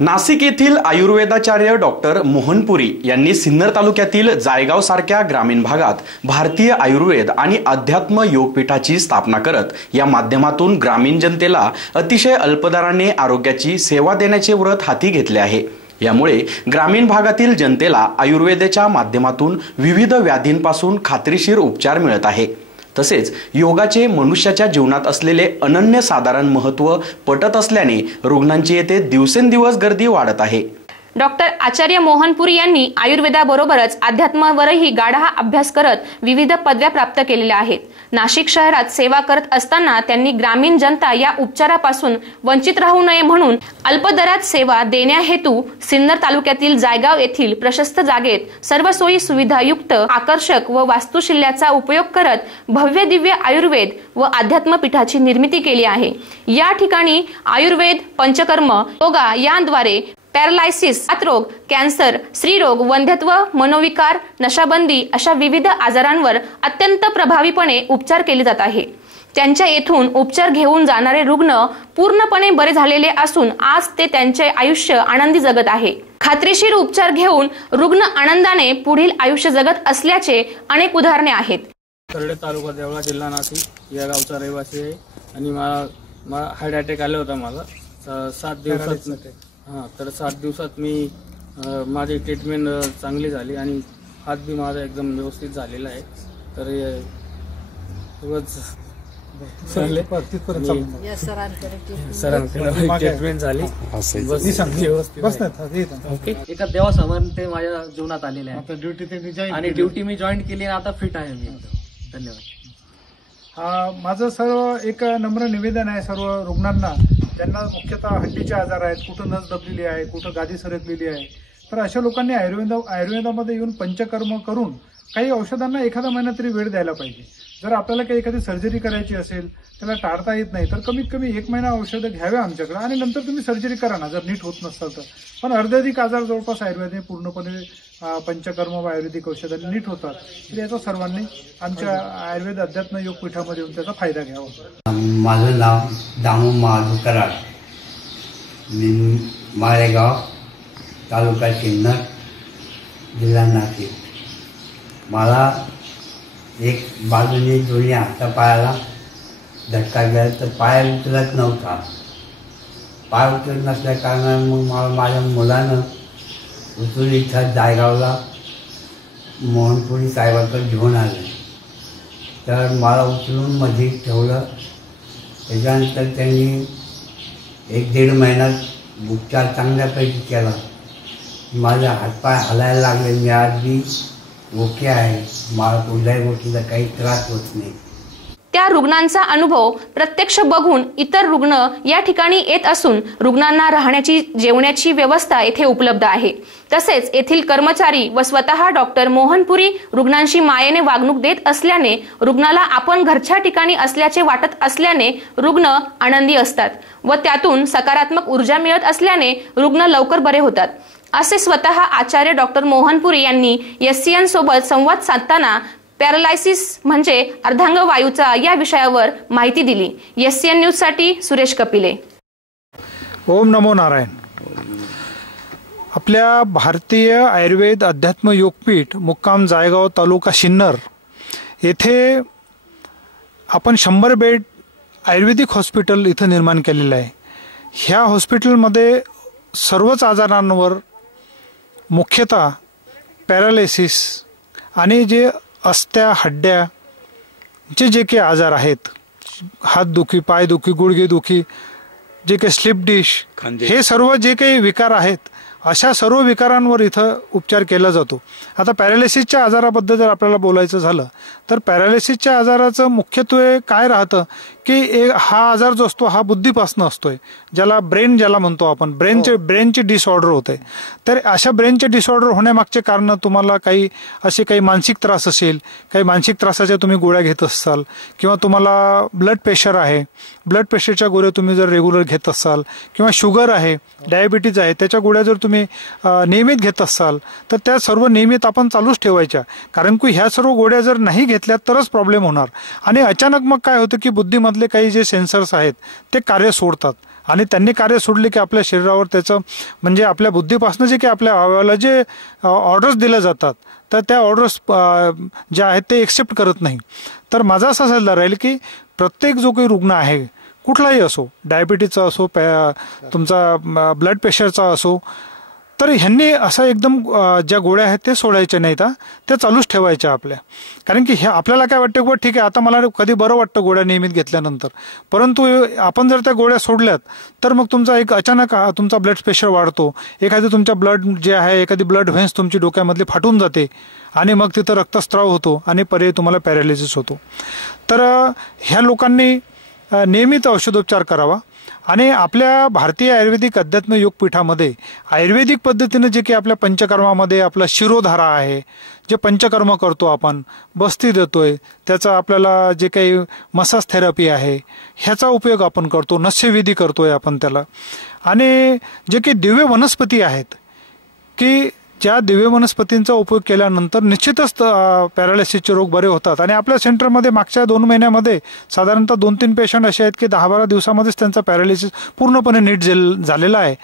नाशिक येथील आयुर्वेदाचार्य डॉक्टर मोहनपुरी यांनी सिन्नर तालुक्यातील जायगाव सारख्या ग्रामीण भागात भारतीय आयुर्वेद आणि अध्यात्म योगपीठाची स्थापना करत या माध्यमातून ग्रामीण जनतेला अतिशय अल्प दराने आरोग्याची सेवा देण्याचे व्रत हाती घेतले आहे। यामुळे ग्रामीण भागातील जनतेला आयुर्वेदाच्या माध्यमातून विविध व्याधींपासून खात्रीशीर उपचार मिळत आहे। तसेच योगाचे मनुष्याच्या जीवनात असलेले अनन्यसाधारण महत्त्व पटत असल्याने रुग्णांची येथे दिवसेंदिवस गर्दी वाढत आहे। डॉक्टर आचार्य मोहनपुरी यांनी आयुर्वेदाबरोबरच अध्यात्मावरही गाढा अभ्यास करत विविध पदव्या प्राप्त केलेल्या आहेत। नाशिक शहरात सेवा करत असताना त्यांनी ग्रामीण जनता या उपचारापासून वंचित राहू नये म्हणून अल्प दरात सेवा देण्याहेतू सिन्नर तालुक्यातील जायगाव येथील प्रशस्त जागेत सर्व सोयी सुविधायुक्त आकर्षक व वास्तुशिल्पाचा उपयोग करत भव्य दिव्य आयुर्वेद व अध्यात्म पीठाची निर्मिती केली आहे। या ठिकाणी आयुर्वेद, पंचकर्म, योगा यांद्वारे पॅरालायसिस, हातरोग, कॅन्सर, स्त्रीरोग, वंध्यत्व, मनोविकार, नशाबंदी अशा विविध आजारांवर अत्यंत प्रभावीपणे उपचार केले जात आहे। त्यांच्या येथून उपचार घेऊन जाणारे रुग्ण पूर्णपणे बरे झालेले असून आज ते त्यांचे आयुष्य आनंदी जगत आहे। खात्रीशीर उपचार घेऊन रुग्ण आनंदाने पुढील आयुष्य जगत असल्याचे अनेक उदाहरणे आहेत। तरडे तालुका देवळा, जिल्हा नाशिक या गावचा रहिवासी आहे आणि मला हार्ट अटॅक आला होता। मला 7 दिवसात तर 7 दिवसात मी माझी ट्रीटमेंट चांगली झाली आणि हात बी माझा एकदम व्यवस्थित झालेला आहे। तर ट्रीटमेंट झाली एका देवासमोर ते माझ्या जीवनात आलेले आहे आणि ड्युटी मी जॉईन केली आणि आता फिट आहे मी। धन्यवाद। माझं सर्व एक नम्र निवेदन आहे सर्व रुग्णांना, ज्यांना मुख्यतः हड्डीचे आजार आहेत, कुठं नस दबलेली आहे, कुठं गादी सरकलेली आहे, तर अशा लोकांनी आयुर्वेदामध्ये येऊन पंचकर्म करून काही औषधांना एखादा महिना तरी वेळ द्यायला पाहिजे। जर आपल्याला काही एखादी सर्जरी करायची असेल, त्याला टाळता येत नाही तर कमीत कमी 1 महिना औषधं घ्यावे आमच्याकडे आणि नंतर तुम्ही सर्जरी करा ना, जर नीट होत नसतं तर। पण अर्ध्याधिक आजार जवळपास आयुर्वेदाने पूर्णपणे पंचकर्म व आयुर्वेदिक औषधांनी नीट होतात। तर याचा सर्वांनी आमच्या आयुर्वेद अध्यात्म योगपीठामध्ये येऊन त्याचा फायदा घ्यावा। माझं नाव दामू महाजू कराड, मी माळेगाव, तालुका सिन्नर, जिल्हा नाशिक। मला एक बाजूने दोन्ही हातापायाला झटका गेला तर पाय उचलत नव्हता। पाय उचलत नसल्या कारणाने मग मला माझ्या मुलानं उचलून इथं जायगावला मोहनपुरी साहेबांकडे घेऊन आले। तर मला उचलून मध्ये ठेवलं। त्याच्यानंतर त्यांनी 1-1.5 महिन्यात उपचार चांगल्यापैकी केला। माझे हातपाय हलायला लागले, मी आज बी ओके आहे, मला कुठल्याही गोष्टीचा काही त्रास होत नाही। त्या रुग्णांचा अनुभव प्रत्यक्ष बघून इतर रुग्ण या ठिकाणी येत असून रुग्णांना राहण्याची, जेवण्याची व्यवस्था येथे उपलब्ध आहे। तसेच येथील कर्मचारी व स्वतः डॉक्टर मोहनपुरी रुग्णांशी मायेने वागणूक देत असल्याने रुग्णाला आपण घरच्या ठिकाणी असल्याचे वाटत असल्याने रुग्ण आनंदी असतात व त्यातून सकारात्मक ऊर्जा मिळत असल्याने रुग्ण लवकर बरे होतात, असे स्वतः आचार्य डॉक्टर मोहनपुरी यांनी SCN सोबत संवाद साधताना पॅरालायसिस म्हणजे अर्धांग वायूचा या विषयावर माहिती दिली। SCN न्यूज साठी सुरेश कपिले। ओम नमो नारायण। आपल्या भारतीय आयुर्वेद अध्यात्म योगपीठ मुक्काम जायगाव, तालुका सिन्नर येथे आपण 100 बेड आयुर्वेदिक हॉस्पिटल इथं निर्माण केलेलं आहे। ह्या हॉस्पिटलमध्ये सर्वच आजारांवर मुख्यतः पॅरालिसिस आणि जे अस्त्या, हड्ड्या जे काही आजार आहेत, हातदुखी, पायदुखी, गुडघेदुखी, जे काही स्लिप डिश, हे सर्व जे काही विकार आहेत, अशा सर्व विकारांवर इथं उपचार केला जातो। आता पॅरालिसिसच्या आजाराबद्दल जर आपल्याला बोलायचं झालं तर पॅरालिसिसच्या आजाराचं मुख्यत्वे काय राहतं की हा आजार जो असतो हा बुद्धीपासून असतोय, ज्याला ब्रेन ज्याला म्हणतो आपण, ब्रेनचे डिसऑर्डर होते। तर अशा ब्रेनचे डिसऑर्डर होण्यामागचे कारण तुम्हाला काही मानसिक त्रास असेल, काही मानसिक त्रासाच्या तुम्ही गोळ्या घेत असाल किंवा तुम्हाला ब्लड प्रेशर आहे, ब्लड प्रेशरच्या गोळ्या तुम्ही जर रेग्युलर घेत असाल किंवा शुगर आहे, डायबिटीज आहे, त्याच्या गोळ्या जर तुम्ही नियमित घेत असाल तर त्या सर्व नियमित आपण चालूच ठेवायच्या, कारण की ह्या सर्व गोळ्या जर नाही घेतल्या तरच प्रॉब्लेम होणार। आणि अचानक मग काय होतं की बुद्धीमधले काही जे सेन्सर्स आहेत ते कार्य सोडतात आणि त्यांनी कार्य सोडले की आपल्या शरीरावर त्याचं म्हणजे आपल्या बुद्धीपासून जे की आपल्या अवयवाला जे ऑर्डर्स दिल्या जातात तर त्या ऑर्डर्स ज्या आहेत ते एक्सेप्ट करत नाही. तर माझा असा सल्ला राहील की प्रत्येक जो काही रुग्ण आहे कुठलाही असो, डायबिटीजचा असो, तुमचा ब्लड प्रेशरचा असो, तर ह्यांनी असं एकदम ज्या गोळ्या आहेत ते सोडायच्या नाहीत, त्या चालूच ठेवायच्या आपल्या. कारण की हे आपल्याला काय वाटतं की ठीक आहे आता मला कधी बरं वाटतं गोळ्या नियमित घेतल्यानंतर, परंतु आपण जर त्या गोळ्या सोडल्यात तर मग तुमचा एक अचानक तुमचा ब्लड प्रेशर वाढतो, एखादी तुमच्या ब्लड जे आहे एखादी ब्लड व्हेन्स तुमची डोक्यामधली फाटून जाते आणि मग तिथं रक्तस्राव होतो आणि पर्यायी तुम्हाला पॅरालिसिस होतो. तर ह्या लोकांनी नियमित औषधोपचार करावा आणि आपल्या भारतीय आयुर्वेदिक अध्यात्म योगपीठामध्ये आयुर्वेदिक पद्धतीने जे की आपल्या पंचकर्मामध्ये आपला शिरोधारा आहे, जे पंचकर्म करतो आपण, बस्ती देतोय, त्याचा आपल्याला जे काही मसाज थेरपी आहे ह्याचा उपयोग आपण करतो, नस्यविधी करतोय आपण त्याला. आणि जे काही दिव्य वनस्पती आहेत की ज्या दिव्य वनस्पतींचा उपयोग केल्यानंतर निश्चितच पॅरालिसिसचे रोग बरे होतात. आणि आपल्या सेंटरमध्ये मागच्या 2 महिन्यामध्ये साधारणतः 2-3 पेशंट असे आहेत की 10-12 दिवसामध्येच त्यांचा पॅरालिसिस पूर्णपणे नीट झालेला आहे.